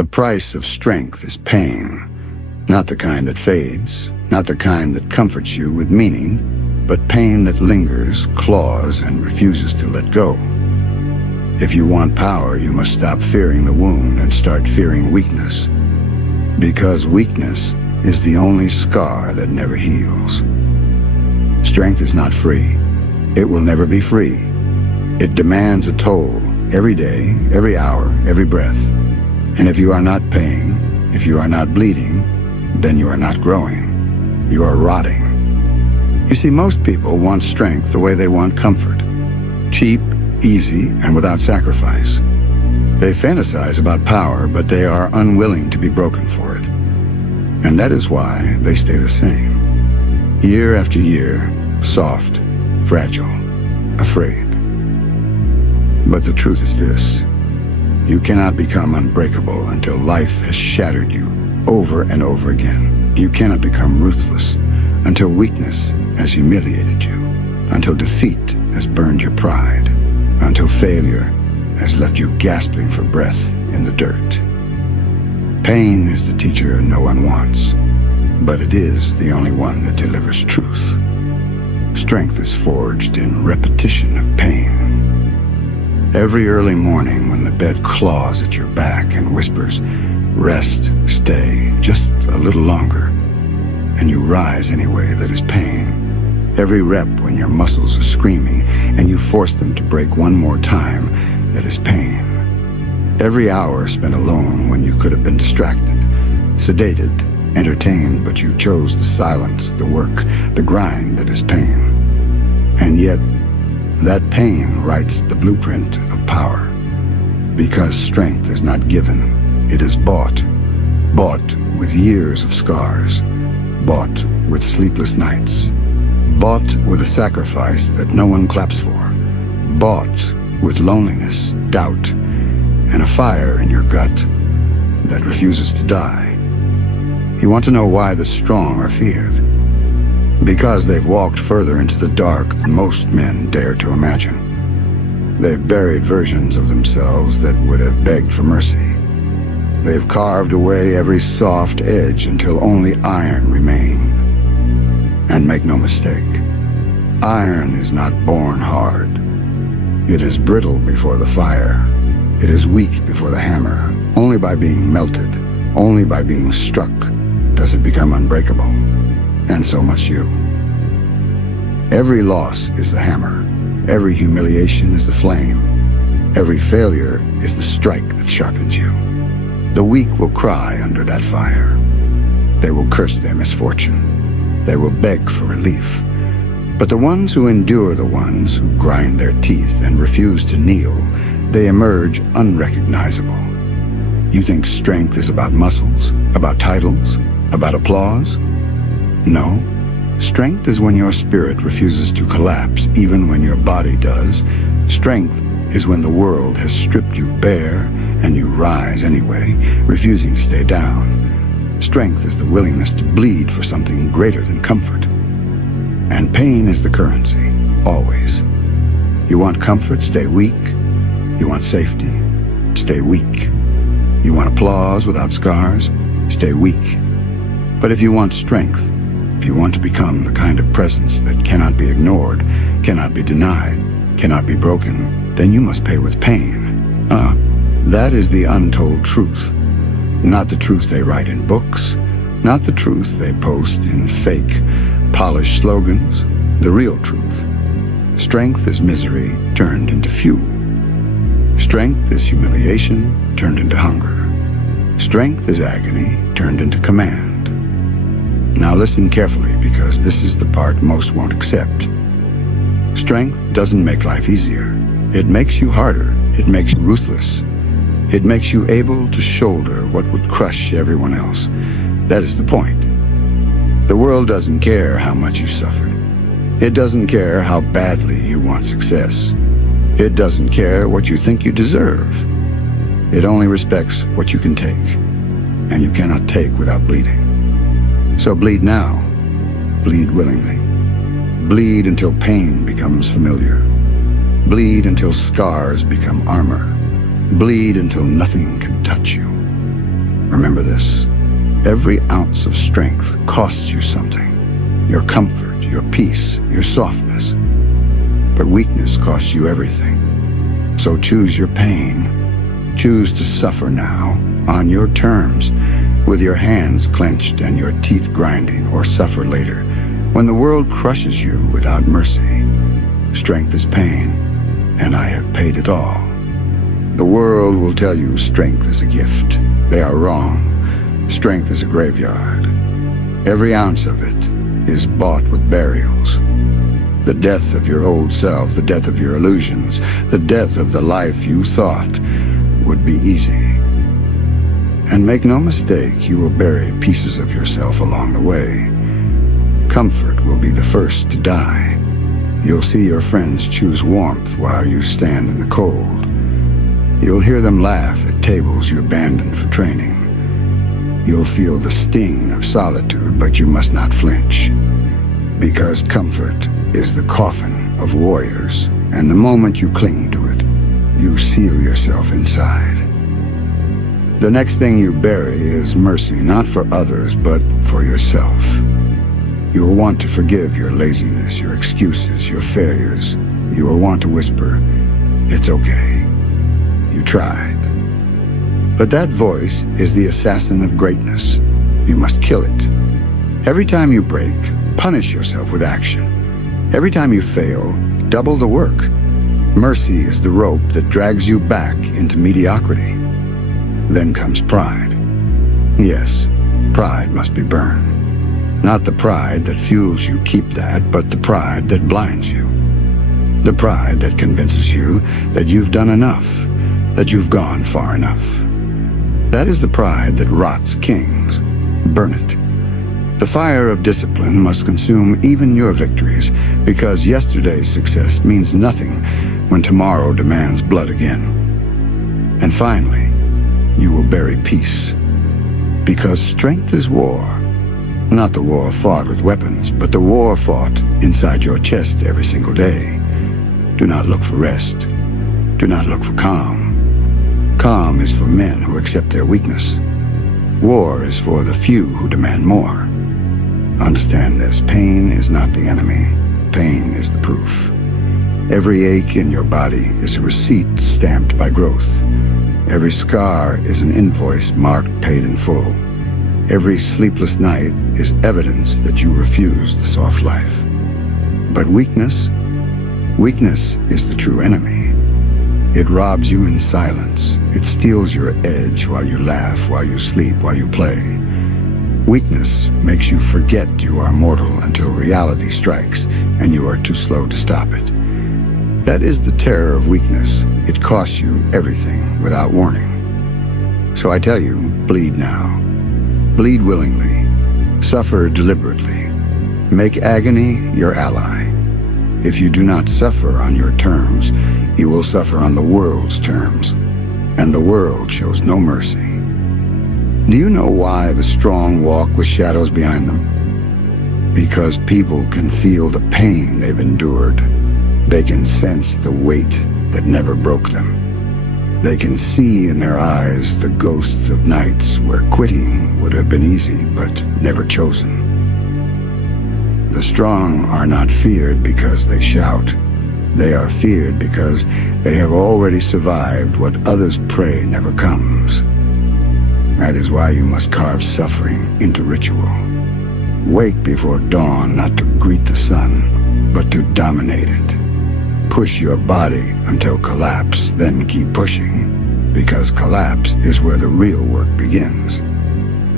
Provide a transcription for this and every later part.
The price of strength is pain, not the kind that fades, not the kind that comforts you with meaning, but pain that lingers, claws, and refuses to let go. If you want power, you must stop fearing the wound and start fearing weakness. Because weakness is the only scar that never heals. Strength is not free. It will never be free. It demands a toll every day, every hour, every breath. And if you are not paying, if you are not bleeding, then you are not growing. You are rotting. You see, most people want strength the way they want comfort. Cheap, easy, and without sacrifice. They fantasize about power, but they are unwilling to be broken for it. And that is why they stay the same. Year after year, soft, fragile, afraid. But the truth is this: you cannot become unbreakable until life has shattered you over and over again. You cannot become ruthless until weakness has humiliated you, until defeat has burned your pride, until failure has left you gasping for breath in the dirt. Pain is the teacher no one wants, but it is the only one that delivers truth. Strength is forged in repetition of pain. Every early morning when the bed claws at your back and whispers, "Rest, stay, just a little longer," and you rise anyway, that is pain. Every rep when your muscles are screaming and you force them to break one more time, that is pain. Every hour spent alone when you could have been distracted, sedated, entertained, but you chose the silence, the work, the grind, that is pain. And yet, that pain writes the blueprint of power. Because strength is not given, it is bought. Bought with years of scars. Bought with sleepless nights. Bought with a sacrifice that no one claps for. Bought with loneliness, doubt, and a fire in your gut that refuses to die. You want to know why the strong are feared? Because they've walked further into the dark than most men dare to imagine. They've buried versions of themselves that would have begged for mercy. They've carved away every soft edge until only iron remained. And make no mistake, iron is not born hard. It is brittle before the fire. It is weak before the hammer. Only by being melted, only by being struck, does it become unbreakable. And so must you. Every loss is the hammer. Every humiliation is the flame. Every failure is the strike that sharpens you. The weak will cry under that fire. They will curse their misfortune. They will beg for relief. But the ones who endure, the ones who grind their teeth and refuse to kneel, they emerge unrecognizable. You think strength is about muscles, about titles, about applause? No. Strength is when your spirit refuses to collapse even when your body does. Strength is when the world has stripped you bare and you rise anyway, refusing to stay down. Strength is the willingness to bleed for something greater than comfort. And pain is the currency, always. You want comfort? Stay weak. You want safety? Stay weak. You want applause without scars? Stay weak. But if you want strength, if you want to become the kind of presence that cannot be ignored, cannot be denied, cannot be broken, then you must pay with pain. That is the untold truth. Not the truth they write in books, not the truth they post in fake, polished slogans, the real truth. Strength is misery turned into fuel. Strength is humiliation turned into hunger. Strength is agony turned into command. Now listen carefully, because this is the part most won't accept. Strength doesn't make life easier. It makes you harder. It makes you ruthless. It makes you able to shoulder what would crush everyone else. That is the point. The world doesn't care how much you suffered. It doesn't care how badly you want success. It doesn't care what you think you deserve. It only respects what you can take, and you cannot take without bleeding. So bleed now. Bleed willingly. Bleed until pain becomes familiar. Bleed until scars become armor. Bleed until nothing can touch you. Remember this. Every ounce of strength costs you something. Your comfort, your peace, your softness. But weakness costs you everything. So choose your pain. Choose to suffer now, on your terms, with your hands clenched and your teeth grinding, or suffer later, when the world crushes you without mercy. Strength is pain, and I have paid it all. The world will tell you strength is a gift. They are wrong. Strength is a graveyard. Every ounce of it is bought with burials. The death of your old self, the death of your illusions, the death of the life you thought would be easy. And make no mistake, you will bury pieces of yourself along the way. Comfort will be the first to die. You'll see your friends choose warmth while you stand in the cold. You'll hear them laugh at tables you abandoned for training. You'll feel the sting of solitude, but you must not flinch. Because comfort is the coffin of warriors, and the moment you cling to it, you seal yourself inside. The next thing you bury is mercy, not for others, but for yourself. You will want to forgive your laziness, your excuses, your failures. You will want to whisper, "It's okay. You tried." But that voice is the assassin of greatness. You must kill it. Every time you break, punish yourself with action. Every time you fail, double the work. Mercy is the rope that drags you back into mediocrity. Then comes pride. Yes, pride must be burned. Not the pride that fuels you, keep that, but the pride that blinds you. The pride that convinces you that you've done enough, that you've gone far enough. That is the pride that rots kings. Burn it. The fire of discipline must consume even your victories, because yesterday's success means nothing when tomorrow demands blood again. And finally, you will bury peace, because strength is war. Not the war fought with weapons, but the war fought inside your chest every single day. Do not look for rest. Do not look for calm. Calm is for men who accept their weakness. War is for the few who demand more. Understand this, pain is not the enemy. Pain is the proof. Every ache in your body is a receipt stamped by growth. Every scar is an invoice marked paid in full. Every sleepless night is evidence that you refuse the soft life. But weakness is the true enemy. It robs you in silence. It steals your edge while you laugh, while you sleep, while you play. Weakness makes you forget you are mortal until reality strikes and you are too slow to stop it. That is the terror of weakness. It costs you everything without warning. So I tell you, bleed now. Bleed willingly. Suffer deliberately. Make agony your ally. If you do not suffer on your terms, you will suffer on the world's terms, and the world shows no mercy. Do you know why the strong walk with shadows behind them? Because people can feel the pain they've endured. They can sense the weight that never broke them. They can see in their eyes the ghosts of nights where quitting would have been easy but never chosen. The strong are not feared because they shout. They are feared because they have already survived what others pray never comes. That is why you must carve suffering into ritual. Wake before dawn, not to greet the sun, but to dominate it. Push your body until collapse, then keep pushing, because collapse is where the real work begins.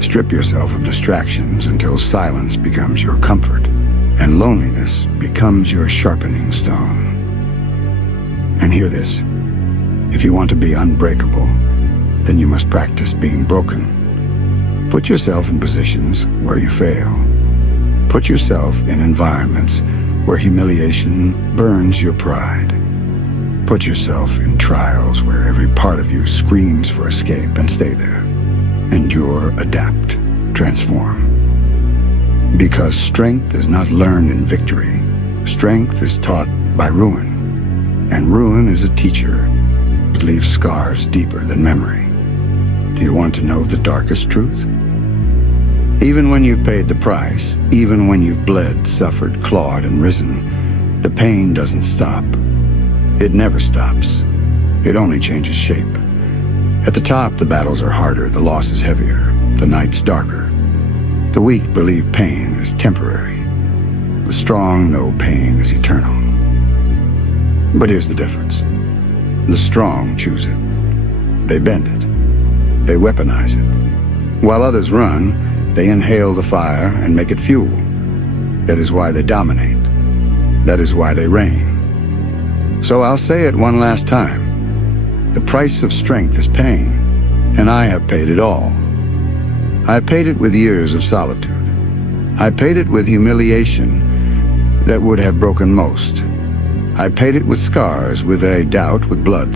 Strip yourself of distractions until silence becomes your comfort, and loneliness becomes your sharpening stone. And hear this, if you want to be unbreakable, then you must practice being broken. Put yourself in positions where you fail. Put yourself in environments where humiliation burns your pride. Put yourself in trials where every part of you screams for escape, and stay there. Endure, adapt, transform. Because strength is not learned in victory. Strength is taught by ruin. And ruin is a teacher. It leaves scars deeper than memory. Do Do you want to know the darkest truth? Even when you've paid the price, even when you've bled, suffered, clawed, and risen, the pain doesn't stop. It never stops. It only changes shape. At the top, the battles are harder, the loss is heavier, the night's darker. The weak believe pain is temporary. The strong know pain is eternal. But here's the difference. The strong choose it. They bend it. They weaponize it. While others run, they inhale the fire and make it fuel. That is why they dominate. That is why they reign. So I'll say it one last time. The price of strength is pain, and I have paid it all. I paid it with years of solitude. I paid it with humiliation that would have broken most. I paid it with scars, with a doubt, with blood.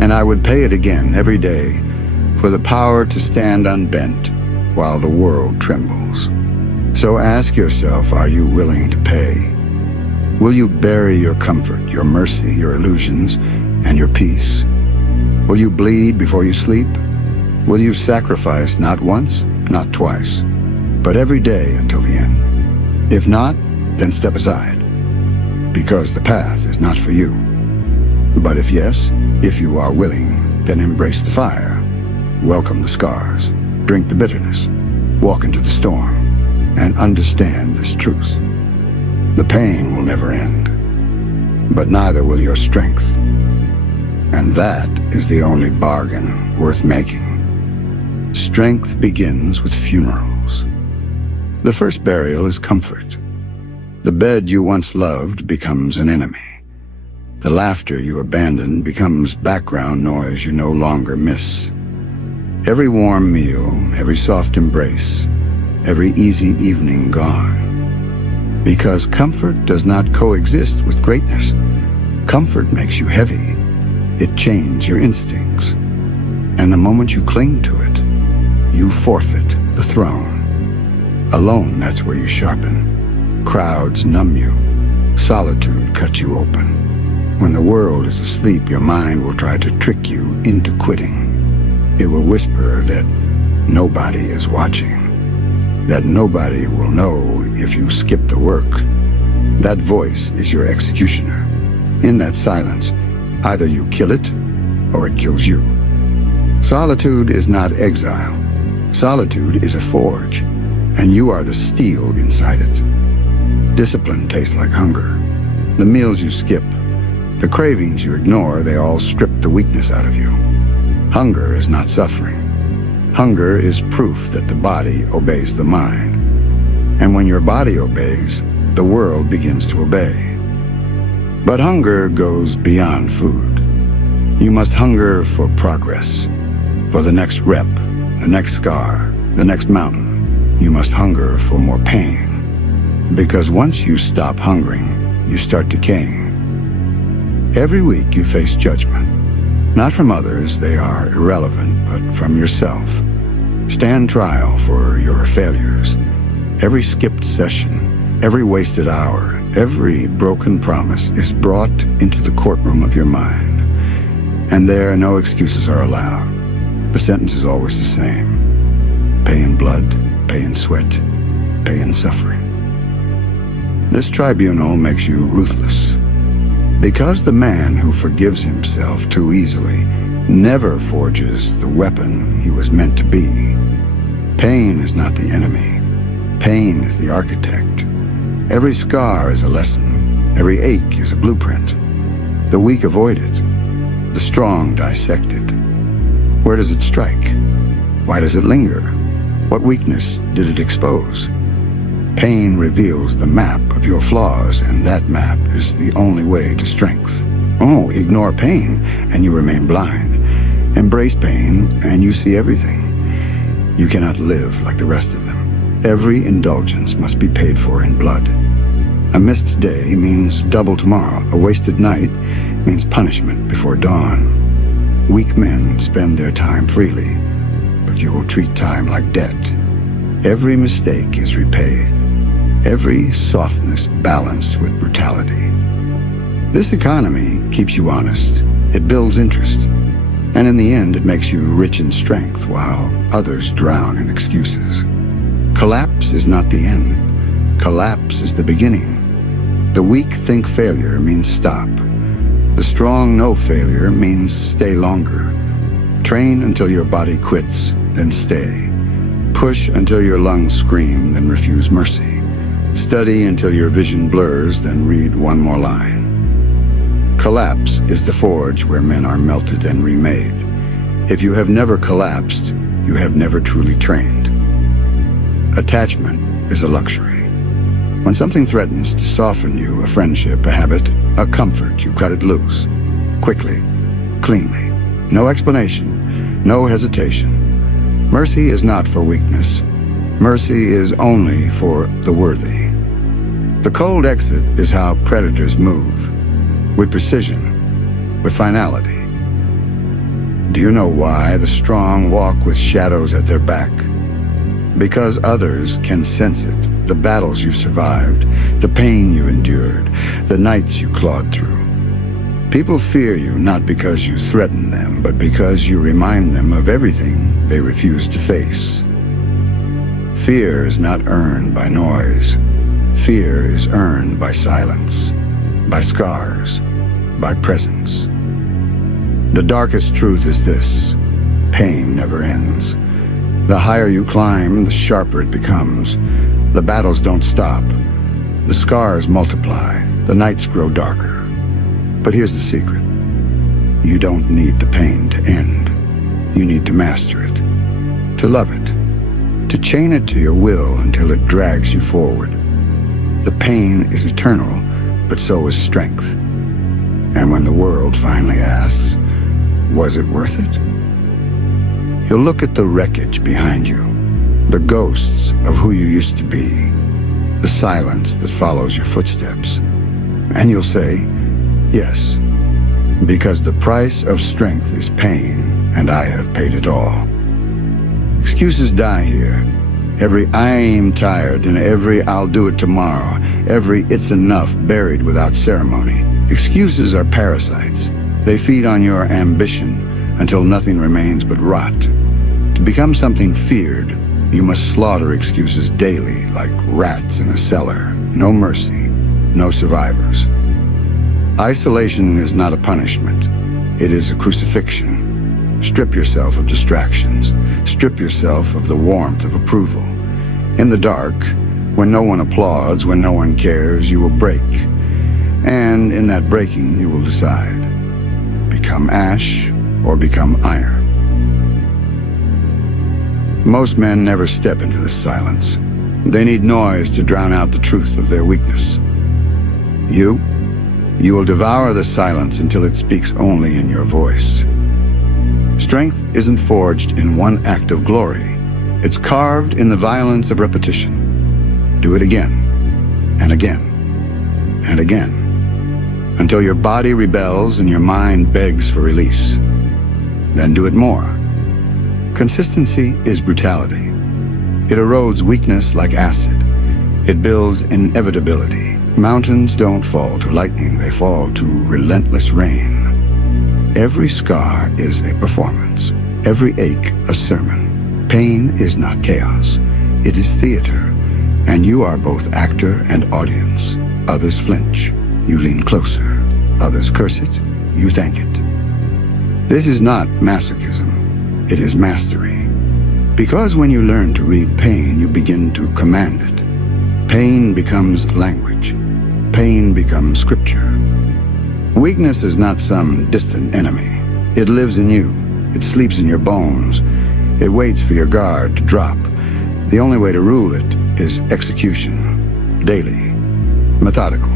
And I would pay it again every day for the power to stand unbent while the world trembles. So ask yourself, are you willing to pay? Will you bury your comfort, your mercy, your illusions, and your peace? Will you bleed before you sleep? Will you sacrifice not once, not twice, but every day until the end? If not, then step aside, because the path is not for you. But if yes, if you are willing, then embrace the fire, welcome the scars, drink the bitterness, walk into the storm, and understand this truth. The pain will never end, but neither will your strength. And that is the only bargain worth making. Strength begins with funerals. The first burial is comfort. The bed you once loved becomes an enemy. The laughter you abandoned becomes background noise you no longer miss. Every warm meal, every soft embrace, every easy evening gone. Because comfort does not coexist with greatness. Comfort makes you heavy. It chains your instincts. And the moment you cling to it, you forfeit the throne. Alone, that's where you sharpen. Crowds numb you. Solitude cuts you open. When the world is asleep, your mind will try to trick you into quitting. It will whisper that nobody is watching, that nobody will know if you skip the work. That voice is your executioner. In that silence, either you kill it or it kills you. Solitude is not exile. Solitude is a forge, and you are the steel inside it. Discipline tastes like hunger. The meals you skip, the cravings you ignore, they all strip the weakness out of you. Hunger is not suffering. Hunger is proof that the body obeys the mind. And when your body obeys, the world begins to obey. But hunger goes beyond food. You must hunger for progress, for the next rep, the next scar, the next mountain. You must hunger for more pain. Because once you stop hungering, you start decaying. Every week you face judgment. Not from others, they are irrelevant, but from yourself. Stand trial for your failures. Every skipped session, every wasted hour, every broken promise is brought into the courtroom of your mind. And there, no excuses are allowed. The sentence is always the same. Pay in blood, pay in sweat, pay in suffering. This tribunal makes you ruthless. Because the man who forgives himself too easily never forges the weapon he was meant to be. Pain is not the enemy. Pain is the architect. Every scar is a lesson. Every ache is a blueprint. The weak avoid it. The strong dissect it. Where does it strike? Why does it linger? What weakness did it expose? Pain reveals the map of your flaws, and that map is the only way to strength. Oh, ignore pain, and you remain blind. Embrace pain, and you see everything. You cannot live like the rest of them. Every indulgence must be paid for in blood. A missed day means double tomorrow. A wasted night means punishment before dawn. Weak men spend their time freely, but you will treat time like debt. Every mistake is repaid. Every softness balanced with brutality. This economy keeps you honest. It builds interest. And in the end, it makes you rich in strength while others drown in excuses. Collapse is not the end. Collapse is the beginning. The weak think failure means stop. The strong know failure means stay longer. Train until your body quits, then stay. Push until your lungs scream, then refuse mercy. Study until your vision blurs, then read one more line. Collapse is the forge where men are melted and remade. If you have never collapsed, you have never truly trained. Attachment is a luxury. When something threatens to soften you, a friendship, a habit, a comfort, you cut it loose. Quickly, cleanly. No explanation, no hesitation. Mercy is not for weakness. Mercy is only for the worthy. The cold exit is how predators move. With precision, with finality. Do you know why the strong walk with shadows at their back? Because others can sense it, the battles you survived, the pain you endured, the nights you clawed through. People fear you not because you threaten them, but because you remind them of everything they refuse to face. Fear is not earned by noise. Fear is earned by silence, by scars, by presence. The darkest truth is this: pain never ends. The higher you climb, the sharper it becomes. The battles don't stop. The scars multiply. The nights grow darker. But here's the secret. You don't need the pain to end. You need to master it, to love it, to chain it to your will until it drags you forward. The pain is eternal, but so is strength. And when the world finally asks, was it worth it? You'll look at the wreckage behind you, the ghosts of who you used to be, the silence that follows your footsteps, and you'll say, yes, because the price of strength is pain, and I have paid it all. Excuses die here. Every I'm tired and every I'll do it tomorrow, every it's enough buried without ceremony. Excuses are parasites. They feed on your ambition until nothing remains but rot. To become something feared, you must slaughter excuses daily like rats in a cellar. No mercy, no survivors. Isolation is not a punishment. It is a crucifixion. Strip yourself of distractions. Strip yourself of the warmth of approval. In the dark, when no one applauds, when no one cares, you will break. And in that breaking, you will decide. Become ash or become iron. Most men never step into this silence. They need noise to drown out the truth of their weakness. You will devour the silence until it speaks only in your voice. Strength isn't forged in one act of glory. It's carved in the violence of repetition. Do it again, and again, and again, until your body rebels and your mind begs for release. Then do it more. Consistency is brutality. It erodes weakness like acid. It builds inevitability. Mountains don't fall to lightning, they fall to relentless rain. Every scar is a performance. Every ache a sermon. Pain is not chaos. It is theater. And you are both actor and audience. Others flinch. You lean closer. Others curse it. You thank it. This is not masochism. It is mastery. Because when you learn to read pain, you begin to command it. Pain becomes language. Pain becomes scripture. Weakness is not some distant enemy. It lives in you. It sleeps in your bones. It waits for your guard to drop. The only way to rule it is execution. Daily. Methodical.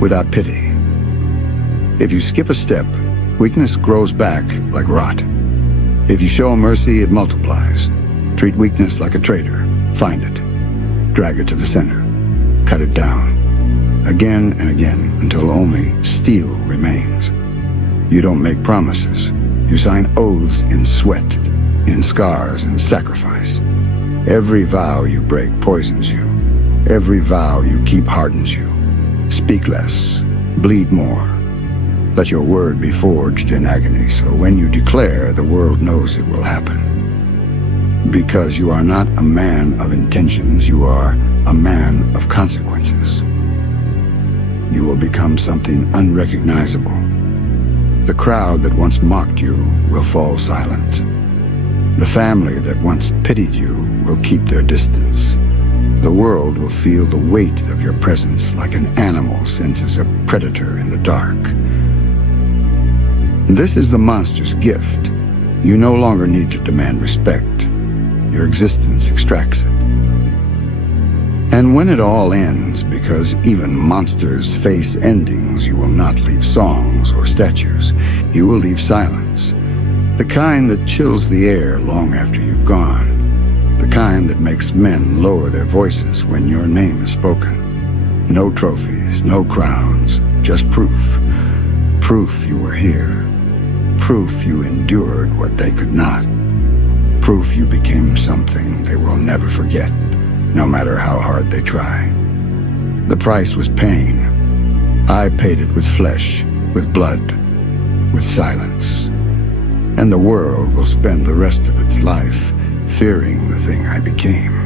Without pity. If you skip a step, weakness grows back like rot. If you show mercy, it multiplies. Treat weakness like a traitor. Find it. Drag it to the center. Cut it down. Again and again until only steel remains. You don't make promises. You sign oaths in sweat, in scars and sacrifice. Every vow you break poisons you. Every vow you keep hardens you. Speak less. Bleed more. Let your word be forged in agony, so when you declare, the world knows it will happen. Because you are not a man of intentions, you are a man of consequences. You will become something unrecognizable. The crowd that once mocked you will fall silent. The family that once pitied you will keep their distance. The world will feel the weight of your presence like an animal senses a predator in the dark. This is the monster's gift. You no longer need to demand respect. Your existence extracts it. And when it all ends, because even monsters face endings, you will not leave songs or statues. You will leave silence. The kind that chills the air long after you've gone. The kind that makes men lower their voices when your name is spoken. No trophies, no crowns, just proof. Proof you were here. Proof you endured what they could not. Proof you became something they will never forget, no matter how hard they try. The price was pain. I paid it with flesh, with blood, with silence. And the world will spend the rest of its life fearing the thing I became.